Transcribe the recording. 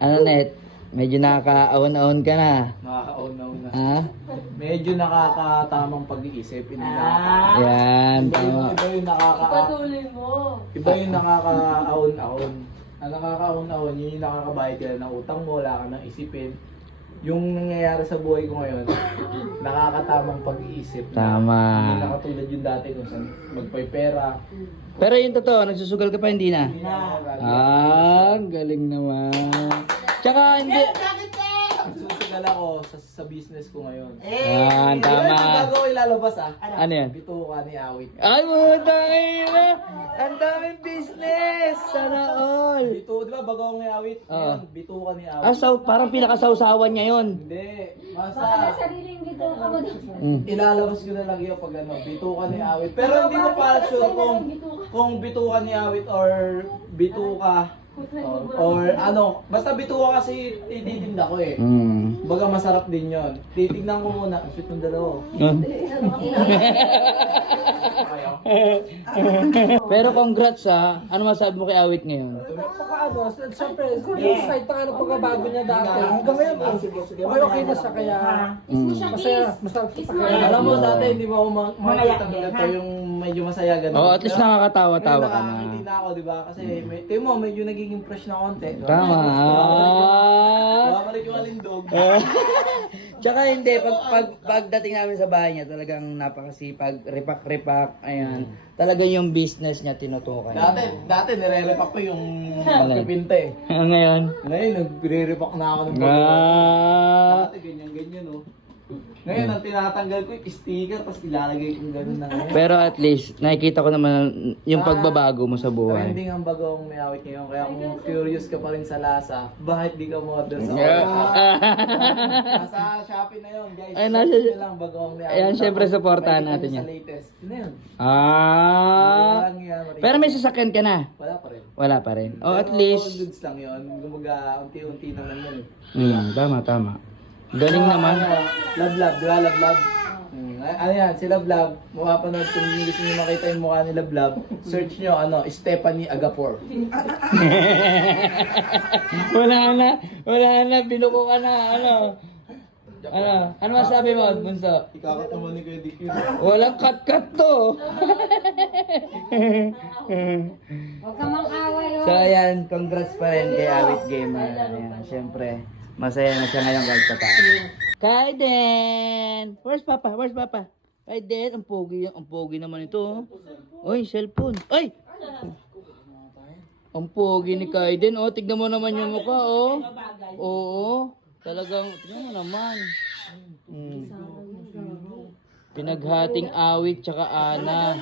Ano net? Medyo nakaka-ahon-ahon ka na. Nakaka-own na. Ha? Medyo nakakatamang pag-iisip. Hindi Yan, tama. Iba yung Ipatuloy mo. Iba yung nakaka-ahon-ahon. Ang nakaka-ahon-ahon, yun yung nakakabayad ka na ng utang mo, wala ka nang isipin. Yung nangyayari sa buhay ko ngayon, nakakatamang pag-iisip. Tama. Hindi na katulad yung dati kung saan magpay-pera. Pero yung totoo, nagsusugal ka pa, hindi na? Hindi na. Ah, galing naman. Tsaka hindi. Nagsusugal ako sa business ko ngayon. Yan, tama. Bago ko ilalabas Ano yan? Bituka ni Awit. Ay, putangin na! Ang daming business! Sana all! Di ba bago ko ni Awit? Oo. Ngayon, bituka ni Awit. Ah, parang pinakasawsawan niya yun. Hindi. Baka Basta, na sariling dito ka mo. ilalabas ko na lang yun pag bituka ni Awit. Pero hindi ko pa sure kung bituka ni Awit or bituka or ano. Basta bituka kasi ititinda ko eh. Baga masarap din yon. Titignan ko muna. Ang sweet ng dalawa. Pero congrats ha. Ano masabi mo kay Awit ngayon? Napakaano, siyempre, yung side na ano pagkabago niya dati. Hanggang ngayon, okay na siya kaya masaya, masarap sa pakiramdam. Alam mo dati hindi mo ako makikita ganito yung medyo masaya ganun. Oh, at least nakakatawa-tawa ka na. Nakakakiti na ako, di ba? Kasi tingin mo, medyo nagiging fresh na konti. Diba? Tama. Babalik yung alindog. Tsaka hindi, pagdating namin sa bahay niya, talagang napakasipag, ripak-ripak, ayan. Talagang yung business niya tinutukan. Dati nire-repack ko yung Alin? pipinta eh. Ngayon? Ngayon, nagre-repack na ako ng bago. Dati ganyan-ganyan oh. Ngayon, ang tinatanggal ko yung sticker, tapos ilalagay ko gano'n na ngayon. Pero at least, nakikita ko naman yung pagbabago mo sa buhay. Trending ang bagong may awit ngayon, kaya kung curious ka pa rin sa lasa, bakit di ka mo-order sa Yeah. Nasa Shopee na yun, guys. Ay, nasa- Shopee na lang bagong may awit. Ayan, syempre, supportahan May natin sa yan. latest. Yun na yun. Ah. Walang yan, Marie. Pero may sasakyan ka na? Wala pa rin. Wala pa rin. Oh, at Pero least. goods lang yun. Kumbaga, unti-unti naman yun eh. Tama. Galing naman. Love, di ba? Love. Ano yan, si Love. Mapapanood kung gusto nyo makita yung mukha ni Love. Search nyo, Stephanie Agapor. Wala na, binuko ka na, ano masabi mo, Bunso? Ikakat naman ni Kuya Dick yun. Walang cut-cut to. Huwag ka mang-away So ayan, congrats pa rin kay Awit Gamer. Ayan, syempre, masaya na siya ngayon kahit paano. Kaiden! Where's Papa? Kaiden, ang pogi naman ito. Oy, cellphone. Ay! Ang pogi ni Kaiden, oh. Tignan mo naman yung mukha, oh. Oo. Talagang, tignan mo naman. Pinaghating Awit tsaka Ana.